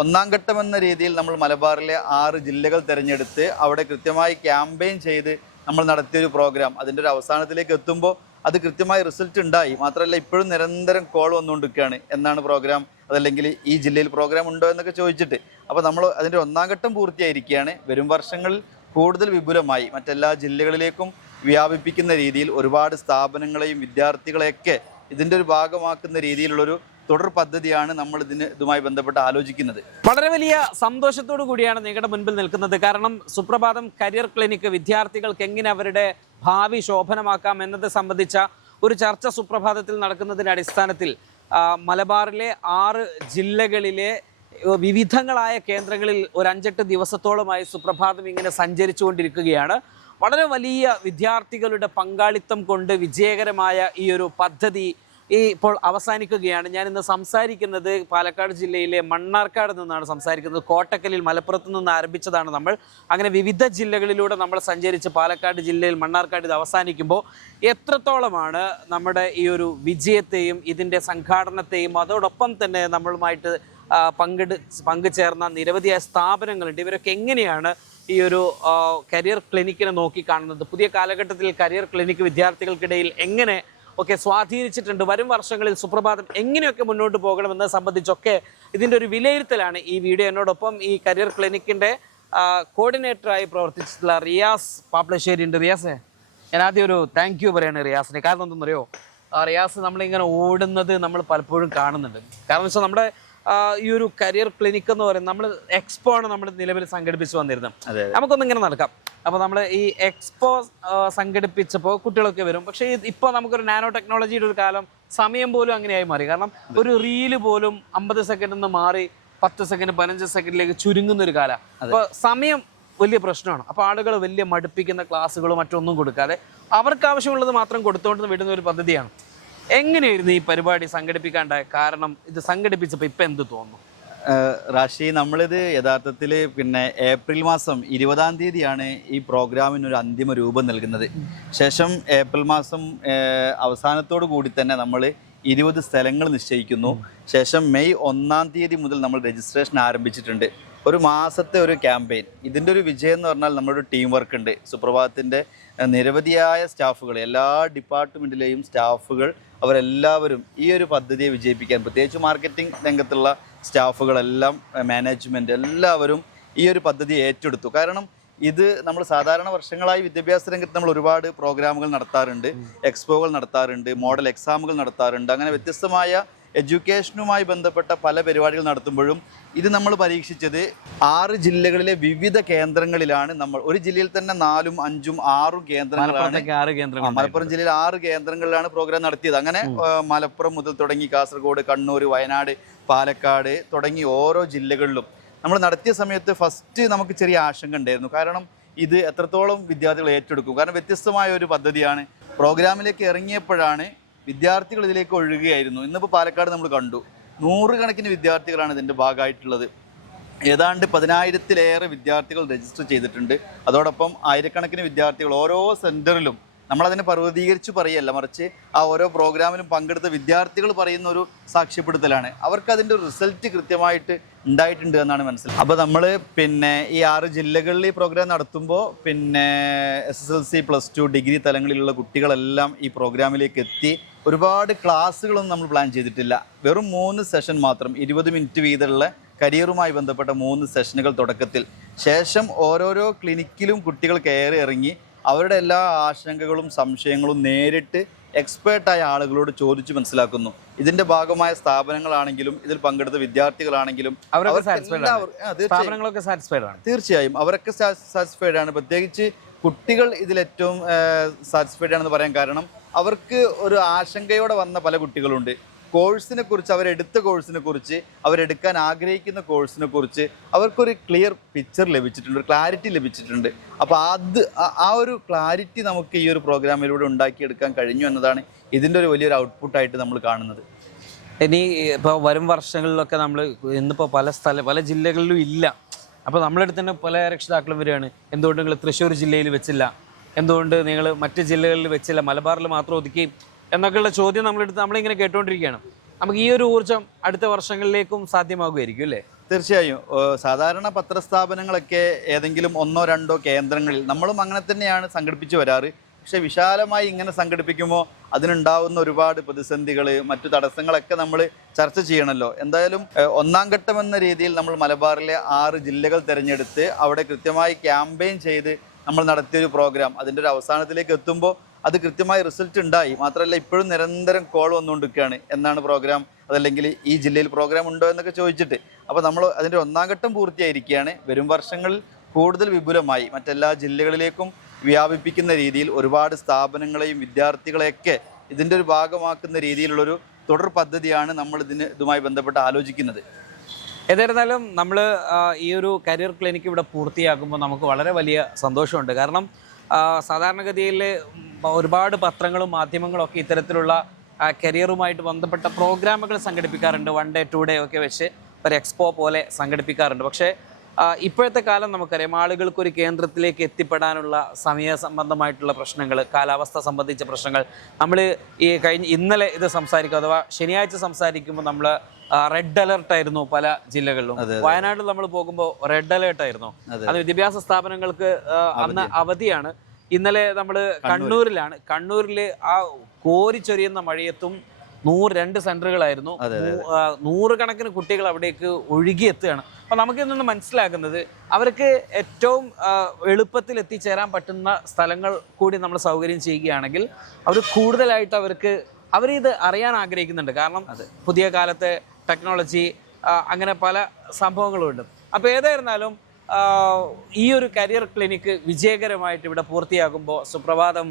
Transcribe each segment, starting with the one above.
ഒന്നാം ഘട്ടം എന്ന രീതിയിൽ നമ്മൾ മലബാറിലെ 6 ജില്ലകൾ തിരഞ്ഞെടുത്ത് അവിടെ കൃത്യമായി ക്യാമ്പയിൻ ചെയ്ത് നമ്മൾ നടത്തിയൊരു പ്രോഗ്രാം അതിൻ്റെ ഒരു അവസാനത്തിലേക്ക് എത്തുമ്പോൾ അത് കൃത്യമായി റിസൾട്ട് ഉണ്ടായി. മാത്രമല്ല ഇപ്പോഴും നിരന്തരം കോൾ വന്നുകൊണ്ടിരിക്കുകയാണ്, എന്നാണ് പ്രോഗ്രാം, അതല്ലെങ്കിൽ ഈ ജില്ലയിൽ പ്രോഗ്രാം ഉണ്ടോ എന്നൊക്കെ ചോദിച്ചിട്ട്. അപ്പോൾ നമ്മൾ അതിൻ്റെ ഒന്നാം ഘട്ടം പൂർത്തിയായിരിക്കുകയാണ്. വരും വർഷങ്ങളിൽ കൂടുതൽ വിപുലമായി മറ്റെല്ലാ ജില്ലകളിലേക്കും വ്യാപിപ്പിക്കുന്ന രീതിയിൽ ഒരുപാട് സ്ഥാപനങ്ങളെയും വിദ്യാർത്ഥികളെയൊക്കെ ഇതിൻ്റെ ഒരു ഭാഗമാക്കുന്ന രീതിയിലുള്ളൊരു തുടർ പദ്ധതിയാണ് നമ്മൾ ഇതുമായി ബന്ധപ്പെട്ട് ആലോചിക്കുന്നത്. വളരെ വലിയ സന്തോഷത്തോടു കൂടിയാണ് നിങ്ങളുടെ മുൻപിൽ നിൽക്കുന്നത്. കാരണം സുപ്രഭാതം കരിയർ ക്ലിനിക്ക് വിദ്യാർത്ഥികൾക്ക് എങ്ങനെ അവരുടെ ഭാവി ശോഭനമാക്കാം എന്നത് സംബന്ധിച്ച ഒരു ചർച്ച സുപ്രഭാതത്തിൽ നടക്കുന്നതിൻ്റെ അടിസ്ഥാനത്തിൽ മലബാറിലെ 6 ജില്ലകളിലെ വിവിധങ്ങളായ കേന്ദ്രങ്ങളിൽ ഒരു 5-8 ദിവസത്തോളമായി സുപ്രഭാതം ഇങ്ങനെ സഞ്ചരിച്ചുകൊണ്ടിരിക്കുകയാണ്. വളരെ വലിയ വിദ്യാർത്ഥികളുടെ പങ്കാളിത്തം കൊണ്ട് വിജയകരമായ ഈ ഒരു പദ്ധതി ഇപ്പോൾ അവസാനിക്കുകയാണ്. ഞാൻ ഇന്ന് സംസാരിക്കുന്നത് പാലക്കാട് ജില്ലയിലെ മണ്ണാർക്കാട് നിന്നാണ് സംസാരിക്കുന്നത്. കോട്ടക്കലിൽ മലപ്പുറത്ത് നിന്ന് ആരംഭിച്ചതാണ് നമ്മൾ. അങ്ങനെ വിവിധ ജില്ലകളിലൂടെ നമ്മൾ സഞ്ചരിച്ച് പാലക്കാട് ജില്ലയിൽ മണ്ണാർക്കാട് ഇത് അവസാനിക്കുമ്പോൾ എത്രത്തോളമാണ് നമ്മുടെ ഈ ഒരു വിജയത്തെയും ഇതിൻ്റെ സംഘാടനത്തെയും അതോടൊപ്പം തന്നെ നമ്മളുമായിട്ട് പങ്കുചേർന്ന നിരവധിയായ സ്ഥാപനങ്ങളുണ്ട്. ഇവരൊക്കെ എങ്ങനെയാണ് ഈ ഒരു കരിയർ ക്ലിനിക്കിനെ നോക്കിക്കാണുന്നത്? പുതിയ കാലഘട്ടത്തിൽ കരിയർ ക്ലിനിക്ക് വിദ്യാർത്ഥികൾക്കിടയിൽ എങ്ങനെ സ്വാധീനിച്ചിട്ടുണ്ട്? വരും വർഷങ്ങളിൽ സുപ്രഭാതം എങ്ങനെയൊക്കെ മുന്നോട്ട് പോകണമെന്നത് സംബന്ധിച്ചൊക്കെ ഇതിൻ്റെ ഒരു വിലയിരുത്തലാണ് ഈ വീഡിയോ. എന്നോടൊപ്പം ഈ കരിയർ ക്ലിനിക്കിൻ്റെ കോർഡിനേറ്ററായി പ്രവർത്തിച്ചിട്ടുള്ള റിയാസ് പാപ്പളശ്ശേരി ഉണ്ട്. റിയാസേ, ഞാൻ ആദ്യം ഒരു താങ്ക് യു പറയാണ് റിയാസിന്. കാരണം എന്തെന്നറിയോ, റിയാസ് നമ്മളിങ്ങനെ ഓടുന്നത് നമ്മൾ പലപ്പോഴും കാണുന്നുണ്ട്. കാരണം വെച്ചാൽ നമ്മുടെ ഈ ഒരു കരിയർ ക്ലിനിക്ക് എന്ന് പറയുന്നത് നമ്മൾ എക്സ്പോ ആണ് നമ്മൾ നിലവിൽ സംഘടിപ്പിച്ച് വന്നിരുന്നത്. നമുക്കൊന്നിങ്ങനെ നടക്കാം. അപ്പോൾ നമ്മൾ ഈ എക്സ്പോ സംഘടിപ്പിച്ചപ്പോൾ കുട്ടികളൊക്കെ വരും. പക്ഷേ ഇപ്പോൾ നമുക്കൊരു നാനോ ടെക്നോളജിയുടെ ഒരു കാലം, സമയം പോലും അങ്ങനെയായി മാറി. കാരണം ഒരു റീല് പോലും 50 സെക്കൻഡിൽ നിന്ന് മാറി 10 സെക്കൻഡ് 15 സെക്കൻഡിലേക്ക് ചുരുങ്ങുന്ന ഒരു കാലം. അപ്പോൾ സമയം വലിയ പ്രശ്നമാണ്. അപ്പോൾ ആളുകൾ വലിയ മടുപ്പിക്കുന്ന ക്ലാസ്സുകളോ മറ്റൊന്നും കൊടുക്കാതെ അവർക്ക് ആവശ്യമുള്ളത് മാത്രം കൊടുത്തുകൊണ്ട് വിടുന്ന ഒരു പദ്ധതിയാണ്. എങ്ങനെയായിരുന്നു ഈ പരിപാടി സംഘടിപ്പിക്കാണ്ടായ കാരണം? ഇത് സംഘടിപ്പിച്ചപ്പോൾ ഇപ്പം എന്ത് തോന്നുന്നു? റാഷി, നമ്മളിത് യഥാർത്ഥത്തിൽ ഏപ്രിൽ മാസം 20-ാം തീയതിയാണ് ഈ പ്രോഗ്രാമിനൊരു അന്തിമ രൂപം നൽകുന്നത്. ശേഷം ഏപ്രിൽ മാസം അവസാനത്തോടു കൂടി തന്നെ നമ്മൾ 20 സ്ഥലങ്ങൾ നിശ്ചയിക്കുന്നു. ശേഷം മെയ് 1-ാം തീയതി മുതൽ നമ്മൾ രജിസ്ട്രേഷൻ ആരംഭിച്ചിട്ടുണ്ട്. ഒരു മാസത്തെ ഒരു ക്യാമ്പയിൻ. ഇതിൻ്റെ ഒരു വിജയം എന്ന് പറഞ്ഞാൽ നമ്മളൊരു ടീം വർക്ക് ഉണ്ട്. സുപ്രഭാതത്തിൻ്റെ നിരവധിയായ സ്റ്റാഫുകൾ, എല്ലാ ഡിപ്പാർട്ട്മെൻറ്റിലെയും സ്റ്റാഫുകൾ, അവരെല്ലാവരും ഈ ഒരു പദ്ധതിയെ വിജയിപ്പിക്കാൻ, പ്രത്യേകിച്ച് മാർക്കറ്റിംഗ് രംഗത്തുള്ള സ്റ്റാഫുകളെല്ലാം, മാനേജ്മെൻറ്റ് എല്ലാവരും ഈ ഒരു പദ്ധതി ഏറ്റെടുത്തു. കാരണം ഇത് നമ്മൾ സാധാരണ വർഷങ്ങളായി വിദ്യാഭ്യാസ രംഗത്ത് നമ്മൾ ഒരുപാട് പ്രോഗ്രാമുകൾ നടത്താറുണ്ട്, എക്സ്പോകൾ നടത്താറുണ്ട്, മോഡൽ എക്സാമുകൾ നടത്താറുണ്ട്. അങ്ങനെ വ്യത്യസ്തമായ എഡ്യൂക്കേഷനുമായി ബന്ധപ്പെട്ട പല പരിപാടികൾ നടത്തുമ്പോഴും ഇത് നമ്മൾ പരീക്ഷിച്ചത് 6 ജില്ലകളിലെ വിവിധ കേന്ദ്രങ്ങളിലാണ്. നമ്മൾ ഒരു ജില്ലയിൽ തന്നെ 4, 5, 6 കേന്ദ്രങ്ങളാണ്. മലപ്പുറം ജില്ലയിൽ 6 കേന്ദ്രങ്ങളിലാണ് പ്രോഗ്രാം നടത്തിയത്. അങ്ങനെ മലപ്പുറം മുതൽ തുടങ്ങി കാസർഗോഡ്, കണ്ണൂർ, വയനാട്, പാലക്കാട് തുടങ്ങി ഓരോ ജില്ലകളിലും നമ്മൾ നടത്തിയ സമയത്ത് ഫസ്റ്റ് നമുക്ക് ചെറിയ ആശങ്ക ഉണ്ടായിരുന്നു. കാരണം ഇത് എത്രത്തോളം വിദ്യാർത്ഥികൾ ഏറ്റെടുക്കും. കാരണം വ്യത്യസ്തമായ ഒരു പദ്ധതിയാണ്. പ്രോഗ്രാമിലേക്ക് ഇറങ്ങിയപ്പോഴാണ് വിദ്യാർത്ഥികൾ ഇതിലേക്ക് ഒഴുകുകയായിരുന്നു. ഇന്നിപ്പോൾ പാലക്കാട് നമ്മൾ കണ്ടു, 100 കണക്കിന് വിദ്യാർത്ഥികളാണ് ഇതിൻ്റെ ഭാഗമായിട്ടുള്ളത്. ഏതാണ്ട് 10,000-ലേറെ വിദ്യാർത്ഥികൾ രജിസ്റ്റർ ചെയ്തിട്ടുണ്ട്. അതോടൊപ്പം ആയിരക്കണക്കിന് വിദ്യാർത്ഥികൾ ഓരോ സെൻറ്ററിലും, നമ്മളതിനെ പർവ്വതീകരിച്ച് പറയല്ല, മറിച്ച് ആ ഓരോ പ്രോഗ്രാമിലും പങ്കെടുത്ത വിദ്യാർത്ഥികൾ പറയുന്ന ഒരു സാക്ഷ്യപ്പെടുത്തലാണ്. അവർക്ക് അതിൻ്റെ റിസൾട്ട് കൃത്യമായിട്ട് ഉണ്ടായിട്ടുണ്ട് എന്നാണ് മനസ്സിലായത്. അപ്പോൾ നമ്മൾ ഈ 6 ജില്ലകളിൽ ഈ പ്രോഗ്രാം നടത്തുമ്പോൾ SSLC, +2, ഡിഗ്രി തലങ്ങളിലുള്ള കുട്ടികളെല്ലാം ഈ പ്രോഗ്രാമിലേക്ക് എത്തി. ഒരുപാട് ക്ലാസ്സുകളൊന്നും നമ്മൾ പ്ലാൻ ചെയ്തിട്ടില്ല. വെറും 3 സെഷൻ മാത്രം, 20 മിനിറ്റ് വീതമുള്ള കരിയറുമായി ബന്ധപ്പെട്ട 3 സെഷനുകൾ തുടക്കത്തിൽ. ശേഷം ഓരോരോ ക്ലിനിക്കിലും കുട്ടികൾ കയറി ഇറങ്ങി അവരുടെ എല്ലാ ആശങ്കകളും സംശയങ്ങളും നേരിട്ട് എക്സ്പേർട്ടായ ആളുകളോട് ചോദിച്ച് മനസ്സിലാക്കുന്നു. ഇതിന്റെ ഭാഗമായ സ്ഥാപനങ്ങളാണെങ്കിലും ഇതിൽ പങ്കെടുത്ത വിദ്യാർത്ഥികളാണെങ്കിലും തീർച്ചയായും അവരൊക്കെ സാറ്റിസ്ഫൈഡ് ആണ്. പ്രത്യേകിച്ച് കുട്ടികൾ ഇതിലേറ്റവും സാറ്റിസ്ഫൈഡ് ആണെന്ന് പറയാൻ കാരണം അവർക്ക് ഒരു ആശങ്കയോടെ വന്ന പല കുട്ടികളുണ്ട്. കോഴ്സിനെ കുറിച്ച്, അവരെടുത്ത കോഴ്സിനെ കുറിച്ച്, അവരെടുക്കാൻ ആഗ്രഹിക്കുന്ന കോഴ്സിനെ കുറിച്ച് അവർക്കൊരു ക്ലിയർ പിക്ചർ ലഭിച്ചിട്ടുണ്ട്, ഒരു ക്ലാരിറ്റി ലഭിച്ചിട്ടുണ്ട്. അപ്പോൾ ആ ഒരു ക്ലാരിറ്റി നമുക്ക് ഈ ഒരു പ്രോഗ്രാമിലൂടെ ഉണ്ടാക്കിയെടുക്കാൻ കഴിഞ്ഞു എന്നതാണ് ഇതിൻ്റെ ഒരു വലിയൊരു ഔട്ട്പുട്ടായിട്ട് നമ്മൾ കാണുന്നത്. ഇനി ഇപ്പോൾ വരും വർഷങ്ങളിലൊക്കെ നമ്മൾ ഇന്നിപ്പോൾ പല ജില്ലകളിലും ഇല്ല. അപ്പോൾ നമ്മളെടുത്ത് തന്നെ പല രക്ഷിതാക്കളും വരികയാണ്, എന്തുകൊണ്ട് നിങ്ങൾ തൃശ്ശൂർ ജില്ലയിൽ വെച്ചില്ല, എന്തുകൊണ്ട് നിങ്ങൾ മറ്റ് ജില്ലകളിൽ വെച്ചില്ല, മലബാറിൽ മാത്രം ഒതുക്കി എന്നൊക്കെയുള്ള ചോദ്യം നമ്മളിങ്ങനെ കേട്ടുകൊണ്ടിരിക്കുകയാണ്. നമുക്ക് ഈ ഒരു ഊർജ്ജം അടുത്ത വർഷങ്ങളിലേക്കും സാധ്യമാകുമായിരിക്കും അല്ലേ? തീർച്ചയായും സാധാരണ പത്രസ്ഥാപനങ്ങളൊക്കെ ഏതെങ്കിലും ഒന്നോ രണ്ടോ കേന്ദ്രങ്ങളിൽ നമ്മളും അങ്ങനെ തന്നെയാണ് സംഘടിപ്പിച്ച് വരാറ്. പക്ഷെ വിശാലമായി ഇങ്ങനെ സംഘടിപ്പിക്കുമ്പോൾ അതിനുണ്ടാവുന്ന ഒരുപാട് പ്രതിസന്ധികൾ, മറ്റു തടസ്സങ്ങളൊക്കെ നമ്മൾ ചർച്ച ചെയ്യണമല്ലോ. എന്തായാലും ഒന്നാം ഘട്ടം എന്ന രീതിയിൽ നമ്മൾ മലബാറിലെ 6 ജില്ലകൾ തിരഞ്ഞെടുത്ത് അവിടെ കൃത്യമായി ക്യാമ്പയിൻ ചെയ്ത് നമ്മൾ നടത്തിയൊരു പ്രോഗ്രാം അതിൻ്റെ ഒരു അവസാനത്തിലേക്ക് എത്തുമ്പോൾ അത് കൃത്യമായി റിസൾട്ട് ഉണ്ടായി. മാത്രമല്ല ഇപ്പോഴും നിരന്തരം കോൾ വന്നുകൊണ്ടിരിക്കുകയാണ്, എന്നാണ് പ്രോഗ്രാം, അതല്ലെങ്കിൽ ഈ ജില്ലയിൽ പ്രോഗ്രാം ഉണ്ടോ എന്നൊക്കെ ചോദിച്ചിട്ട്. അപ്പോൾ നമ്മൾ അതിൻ്റെ ഒന്നാം ഘട്ടം പൂർത്തിയായിരിക്കുകയാണ്. വരും വർഷങ്ങളിൽ കൂടുതൽ വിപുലമായി മറ്റെല്ലാ ജില്ലകളിലേക്കും വ്യാപിപ്പിക്കുന്ന രീതിയിൽ ഒരുപാട് സ്ഥാപനങ്ങളെയും വിദ്യാർത്ഥികളെയൊക്കെ ഇതിൻ്റെ ഒരു ഭാഗമാക്കുന്ന രീതിയിലുള്ളൊരു തുടർ പദ്ധതിയാണ് നമ്മൾ ഇതുമായി ബന്ധപ്പെട്ട് ആലോചിക്കുന്നത്. ഏതായിരുന്നാലും നമ്മൾ ഈ ഒരു കരിയർ ക്ലിനിക്ക് ഇവിടെ പൂർത്തിയാക്കുമ്പോൾ നമുക്ക് വളരെ വലിയ സന്തോഷമുണ്ട്. കാരണം സാധാരണഗതിയിൽ ഒരുപാട് പത്രങ്ങളും മാധ്യമങ്ങളും ഒക്കെ ഇത്തരത്തിലുള്ള കരിയറുമായിട്ട് ബന്ധപ്പെട്ട പ്രോഗ്രാമുകൾ സംഘടിപ്പിക്കാറുണ്ട്. 1 ഡേ 2 ഡേ ഒക്കെ വെച്ച് ഒരു എക്സ്പോ പോലെ സംഘടിപ്പിക്കാറുണ്ട്. പക്ഷേ ഇപ്പോഴത്തെ കാലം നമുക്കറിയാം, ആളുകൾക്കൊരു കേന്ദ്രത്തിലേക്ക് എത്തിപ്പെടാനുള്ള സമയ സംബന്ധമായിട്ടുള്ള പ്രശ്നങ്ങൾ, കാലാവസ്ഥ സംബന്ധിച്ച പ്രശ്നങ്ങൾ. നമ്മൾ ഇന്നലെ ഇത് സംസാരിക്കും, അഥവാ ശനിയാഴ്ച സംസാരിക്കുമ്പോൾ നമ്മൾ റെഡ് അലർട്ട് ആയിരുന്നു പല ജില്ലകളിലും. വയനാട്ടിൽ നമ്മൾ പോകുമ്പോൾ റെഡ് അലേർട്ട് ആയിരുന്നു. അത് വിദ്യാഭ്യാസ സ്ഥാപനങ്ങൾക്ക് അന്ന് അവധിയാണ്. ഇന്നലെ നമ്മൾ കണ്ണൂരിലാണ്. കണ്ണൂരിൽ ആ കോരിച്ചൊരിയുന്ന മഴയത്തും 102 സെന്ററുകളായിരുന്നു. 100 കണക്കിന് കുട്ടികൾ അവിടേക്ക് ഒഴുകിയെത്തുകയാണ്. അപ്പോൾ നമുക്കിൽ നിന്ന് മനസ്സിലാക്കുന്നത് അവർക്ക് ഏറ്റവും എളുപ്പത്തിൽ എത്തിച്ചേരാൻ പറ്റുന്ന സ്ഥലങ്ങൾ കൂടി നമ്മൾ സൗകര്യം ചെയ്യുകയാണെങ്കിൽ അവർ കൂടുതലായിട്ട് അവരിത് അറിയാൻ ആഗ്രഹിക്കുന്നുണ്ട്. കാരണം പുതിയ കാലത്തെ ടെക്നോളജി അങ്ങനെ പല സംഭവങ്ങളുമുണ്ട്. അപ്പോൾ ഏതായിരുന്നാലും ഈ ഒരു കരിയർ ക്ലിനിക്ക് വിജയകരമായിട്ട് ഇവിടെ പൂർത്തിയാകുമ്പോൾ സുപ്രഭാതം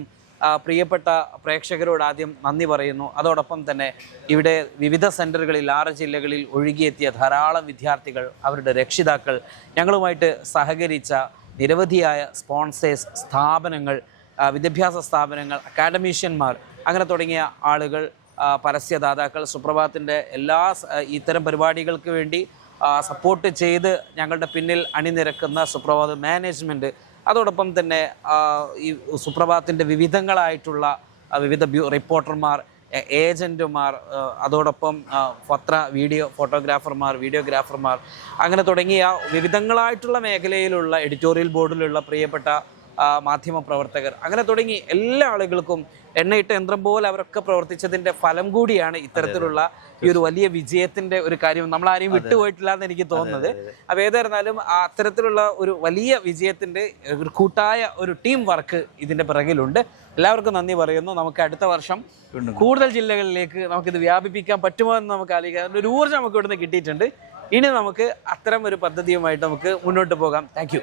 പ്രിയപ്പെട്ട പ്രേക്ഷകരോട് ആദ്യം നന്ദി പറയുന്നു. അതോടൊപ്പം തന്നെ ഇവിടെ വിവിധ സെൻറ്ററുകളിൽ 6 ജില്ലകളിൽ ഒഴുകിയെത്തിയ ധാരാളം വിദ്യാർത്ഥികൾ, അവരുടെ രക്ഷിതാക്കൾ, ഞങ്ങളുമായിട്ട് സഹകരിച്ച നിരവധിയായ സ്പോൺസേഴ്സ്, സ്ഥാപനങ്ങൾ, വിദ്യാഭ്യാസ സ്ഥാപനങ്ങൾ, അക്കാഡമീഷ്യന്മാർ, അങ്ങനെ തുടങ്ങിയ ആളുകൾ, പരസ്യദാതാക്കൾ, സുപ്രഭാതത്തിൻ്റെ എല്ലാ ഇത്തരം പരിപാടികൾക്ക് വേണ്ടി സപ്പോർട്ട് ചെയ്ത് ഞങ്ങളുടെ പിന്നിൽ അണിനിരക്കുന്ന സുപ്രഭാത മാനേജ്മെൻറ്റ്, അതോടൊപ്പം തന്നെ ഈ സുപ്രഭാതത്തിൻ്റെ വിവിധങ്ങളായിട്ടുള്ള വിവിധ റിപ്പോർട്ടർമാർ, ഏജൻറ്റുമാർ, അതോടൊപ്പം വീഡിയോ ഫോട്ടോഗ്രാഫർമാർ, വീഡിയോഗ്രാഫർമാർ, അങ്ങനെ തുടങ്ങിയ വിവിധങ്ങളായിട്ടുള്ള മേഖലയിലുള്ള എഡിറ്റോറിയൽ ബോർഡിലുള്ള പ്രിയപ്പെട്ട മാധ്യമപ്രവർത്തകർ, അങ്ങനെ തുടങ്ങി എല്ലാ ആളുകൾക്കും എണ്ണയിട്ട യന്ത്രം പോലെ അവരൊക്കെ പ്രവർത്തിച്ചതിൻ്റെ ഫലം കൂടിയാണ് ഇത്തരത്തിലുള്ള ഈ ഒരു വലിയ വിജയത്തിൻ്റെ ഒരു കാര്യം. നമ്മളാരെയും വിട്ടുപോയിട്ടില്ല എന്ന് എനിക്ക് തോന്നുന്നത്. അപ്പോൾ ഏതായിരുന്നാലും അത്തരത്തിലുള്ള ഒരു വലിയ വിജയത്തിൻ്റെ ഒരു കൂട്ടായ ഒരു ടീം വർക്ക് ഇതിൻ്റെ പിറകിലുണ്ട്. എല്ലാവർക്കും നന്ദി പറയുന്നു. നമുക്ക് അടുത്ത വർഷം കൂടുതൽ ജില്ലകളിലേക്ക് നമുക്കിത് വ്യാപിപ്പിക്കാൻ പറ്റുമോ എന്ന് നമുക്ക് ആലോചിക്കാം. ഒരു ഊർജ്ജം നമുക്ക് ഇവിടുന്ന് കിട്ടിയിട്ടുണ്ട്. ഇനി നമുക്ക് അത്തരം ഒരു പദ്ധതിയുമായിട്ട് നമുക്ക് മുന്നോട്ട് പോകാം. താങ്ക്